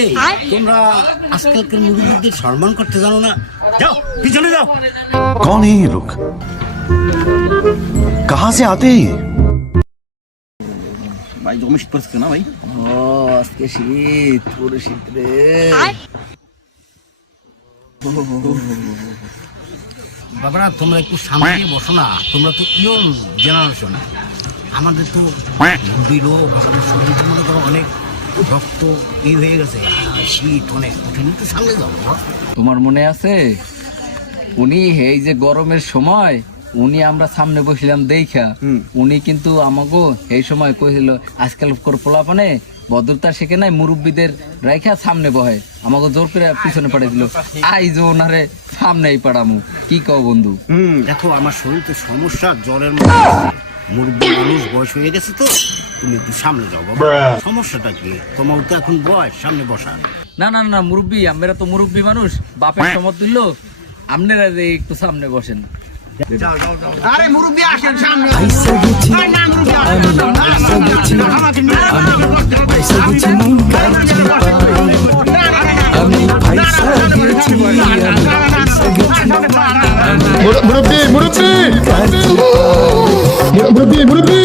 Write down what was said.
এই তোমরা আজকালকার মুরব্বীদের সম্মান করতে জানো না? যাও পিছনে যাও। कौन है ये लोग? कहाँ से आते हैं ये? ভাই জমি শীত পড়ছে না ভাই? ও আজকে শীত, পুরো শীত রে। বাবারা তোমরা একটু সামনে বসো না, তোমরা তো ইয়ং জেনারেশন। আমাদের তো বুদ্ধি লোক, আমাদের শরীর মনে করো অনেক রক্ত হয়ে গেছে, শীত অনেক, তুমি একটু সামনে যাও। তোমার মনে আছে উনি এই যে গরমের সময় উনি আমরা সামনে বসলাম দেখা উনি কিন্তু আমাকে এই সময় কইছিল আজকাল পোলাপানে ভদ্রতা শিখে নাই, মুরব্বীদের রাইখা সামনে বহে, আমাকে জোর করে পিছনে পাঠাইছিল। আই যে ওনারে সামনেই পাঠামু, কি কও বন্ধু? দেখো আমার শরীর তো সমস্যা, জ্বরের মধ্যে মুরব্বী মানুষ, বয়স হয়ে গেছে তো, তুমি একটু সামনে যাও বাবা। সমস্যাটা কি? তোমার তো এখন বয়স, সামনে বসা। না না না মুরব্বী, আমরা তো মুরব্বী মানুষ, বাপের সমতুল্য, আপনারা যে একটু সামনে বসেন। আরে মুরব্বী আসেন সামনে। মুরব্বী মুরব্বী মুরব্বী মুরব্বী